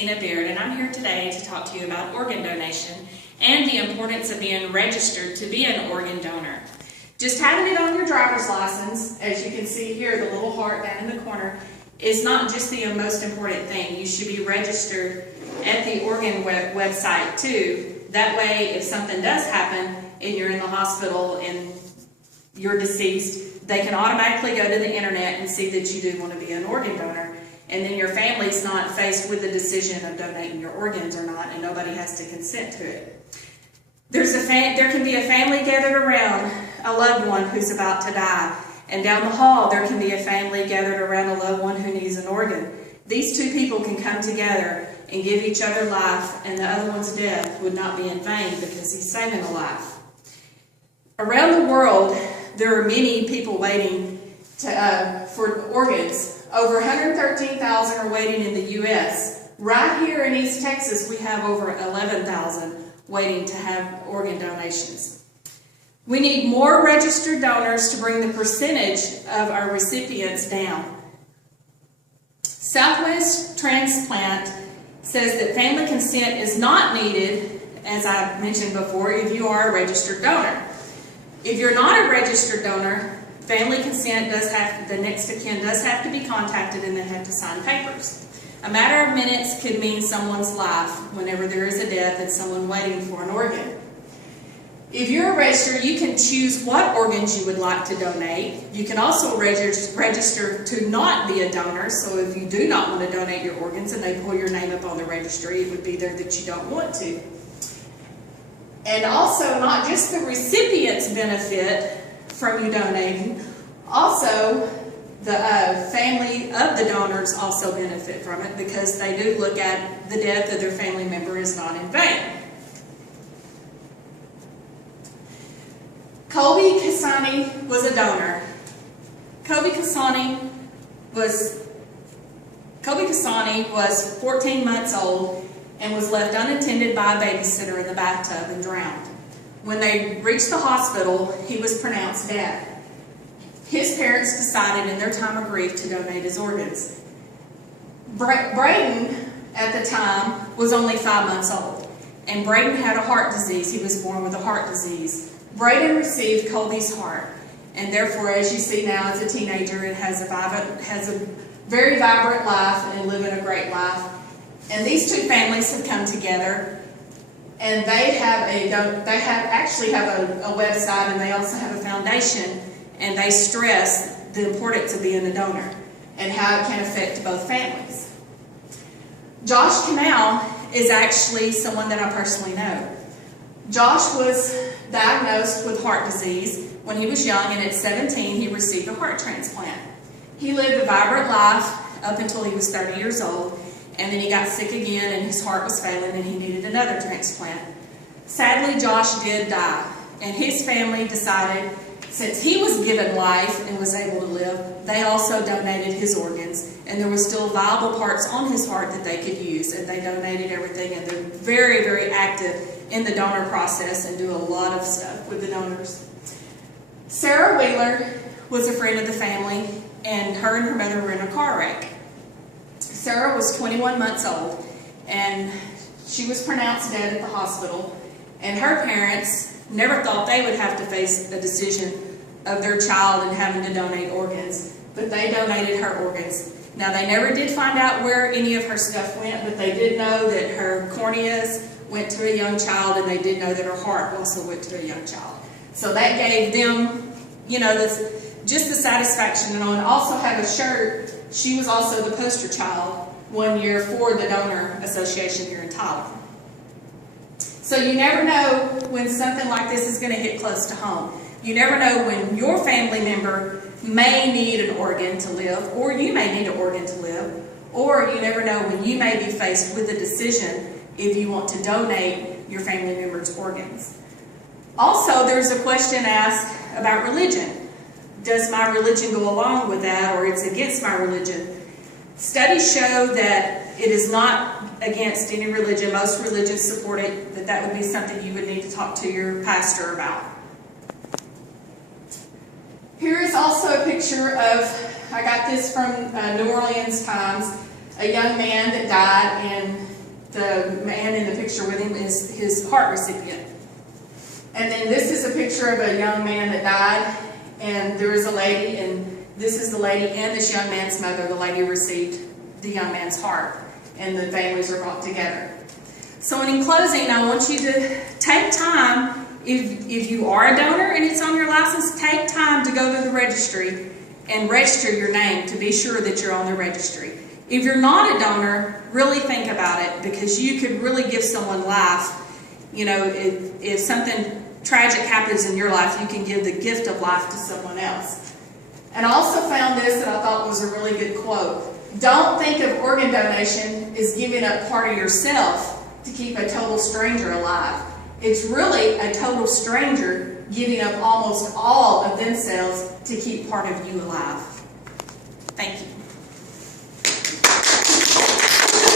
Christina Beard, and I'm here today to talk to you about organ donation and the importance of being registered to be an organ donor. Just having it on your driver's license, as you can see here, the little heart down in the corner, is not just the most important thing. You should be registered at the organ website too. That way, if something does happen and you're in the hospital and you're deceased, they can automatically go to the internet and see that you do want to be an organ donor. And then your family's not faced with the decision of donating your organs or not, and nobody has to consent to it. There can be a family gathered around a loved one who's about to die, and down the hall there can be a family gathered around a loved one who needs an organ. These two people can come together and give each other life, and the other one's death would not be in vain because he's saving a life. Around the world, there are many people waiting for organs. Over 113,000 are waiting in the U.S. Right here in East Texas, we have over 11,000 waiting to have organ donations. We need more registered donors to bring the percentage of our recipients down. Southwest Transplant says that family consent is not needed, as I mentioned before, if you are a registered donor. If you're not a registered donor, family consent the next of kin does have to be contacted and they have to sign papers. A matter of minutes could mean someone's life whenever there is a death and someone waiting for an organ. If you're a registered, you can choose what organs you would like to donate. You can also register to not be a donor, so if you do not want to donate your organs and they pull your name up on the registry, it would be there that you don't want to. And also, not just the recipients benefit from you donating, also the family of the donors also benefit from it because they do look at the death of their family member as not in vain. Colby Cassani was a donor. Colby Cassani was 14 months old and was left unattended by a babysitter in the bathtub and drowned. When they reached the hospital, he was pronounced dead. His parents decided in their time of grief to donate his organs. Braden, at the time, was only 5 months old, and Braden had a heart disease. He was born with a heart disease. Braden received Colby's heart, and therefore, as you see now as a teenager, it has a very vibrant life and living a great life. And these two families have come together. And they actually have a website, and they also have a foundation, and they stress the importance of being a donor and how it can affect both families. Josh Canal is actually someone that I personally know. Josh was diagnosed with heart disease when he was young, and at 17 he received a heart transplant. He lived a vibrant life up until he was 30 years old. And then he got sick again and his heart was failing and he needed another transplant. Sadly, Josh did die, and his family decided, since he was given life and was able to live, they also donated his organs, and there were still viable parts on his heart that they could use, and they donated everything, and they're very, very active in the donor process and do a lot of stuff with the donors. Sarah Wheeler was a friend of the family, and her mother were in a car wreck. Sarah was 21 months old, and she was pronounced dead at the hospital, and her parents never thought they would have to face a decision of their child and having to donate organs, but they donated her organs. Now, they never did find out where any of her stuff went, but they did know that her corneas went to a young child, and they did know that her heart also went to a young child. So that gave them, just the satisfaction. And I also have a shirt. She was also the poster child one year for the Donor Association here in Tyler. So you never know when something like this is going to hit close to home. You never know when your family member may need an organ to live, or you may need an organ to live, or you never know when you may be faced with a decision if you want to donate your family member's organs. Also, there's a question asked about religion. Does my religion go along with that, or it's against my religion? Studies show that it is not against any religion. Most religions support it, that would be something you would need to talk to your pastor about. Here is also a picture of, I got this from New Orleans Times, a young man that died in The man in the picture with him is his heart recipient. And then this is a picture of a young man that died, and there is a lady, and this is the lady and this young man's mother. The lady received the young man's heart, and the families are brought together. So in closing, I want you to take time, if you are a donor and it's on your license, take time to go to the registry and register your name to be sure that you're on the registry. If you're not a donor, really think about it, because you could really give someone life. You know, if something tragic happens in your life, you can give the gift of life to someone else. And I also found this that I thought was a really good quote. Don't think of organ donation as giving up part of yourself to keep a total stranger alive. It's really a total stranger giving up almost all of themselves to keep part of you alive. Thank you.